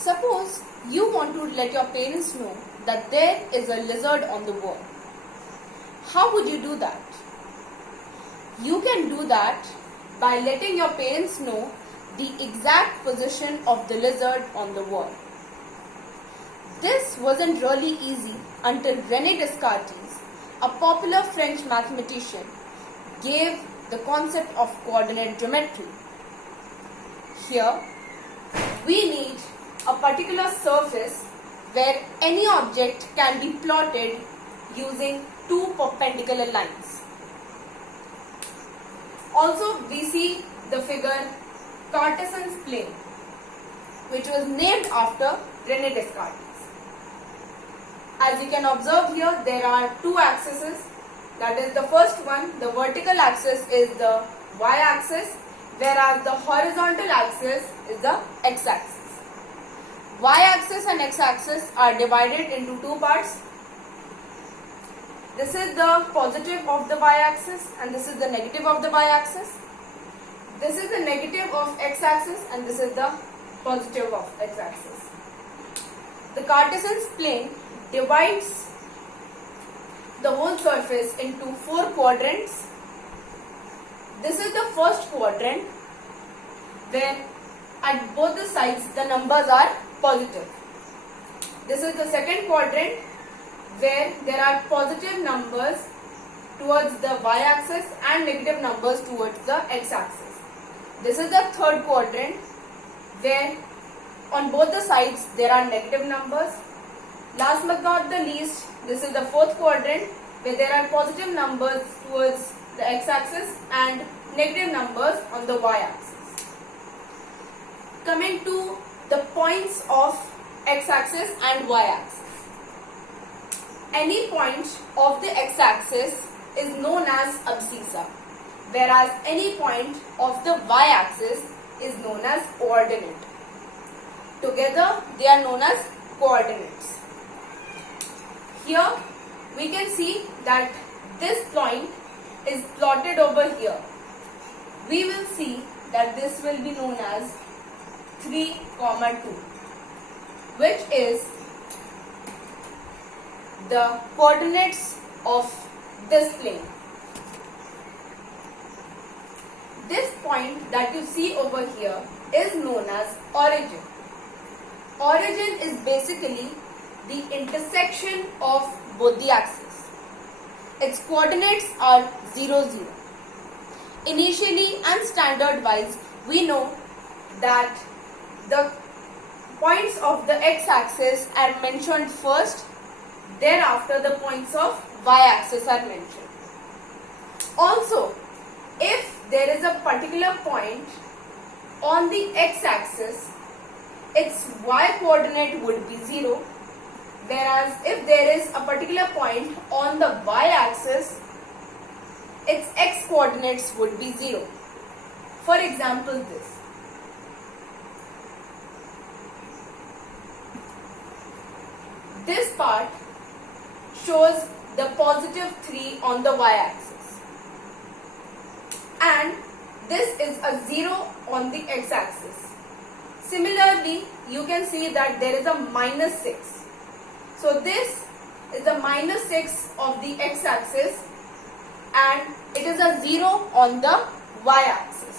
Suppose you want to let your parents know that there is a lizard on the wall. How would you do that? You can do that by letting your parents know the exact position of the lizard on the wall. This wasn't really easy until René Descartes, a popular French mathematician, gave the concept of coordinate geometry. Here, we need a particular surface where any object can be plotted using two perpendicular lines. Also, we see the figure Cartesian's plane, which was named after René Descartes. As you can observe here, there are two axes. That is, the first one, the vertical axis is the y-axis, whereas the horizontal axis is the x-axis. Y-axis and x-axis are divided into two parts. This is the positive of the y-axis and this is the negative of the y-axis. This is the negative of x-axis and this is the positive of x-axis. The Cartesian's plane divides the whole surface into four quadrants. This is the first quadrant where at both the sides the numbers are positive. This is the second quadrant where there are positive numbers towards the y-axis and negative numbers towards the x-axis. This is the third quadrant where on both the sides there are negative numbers. Last but not the least, this is the fourth quadrant where there are positive numbers towards the x-axis and negative numbers on the y-axis. Coming to the points of x-axis and y-axis. Any point of the x-axis is known as abscissa, whereas any point of the y-axis is known as ordinate. Together, they are known as coordinates. Here, we can see that this point is plotted over here. We will see that this will be known as 3, 2, which is the coordinates of this plane. This point that you see over here is known as origin. Origin is basically the intersection of both the axes. Its coordinates are 0, 0. Initially and standard wise, we know that the points of the x-axis are mentioned first, thereafter the points of y-axis are mentioned. Also, if there is a particular point on the x-axis, its y-coordinate would be 0, whereas if there is a particular point on the y-axis, its x-coordinates would be 0. For example, this. This part shows the positive 3 on the y-axis and this is a 0 on the x-axis. Similarly, you can see that there is a minus 6. So this is the minus 6 of the x-axis and it is a 0 on the y-axis.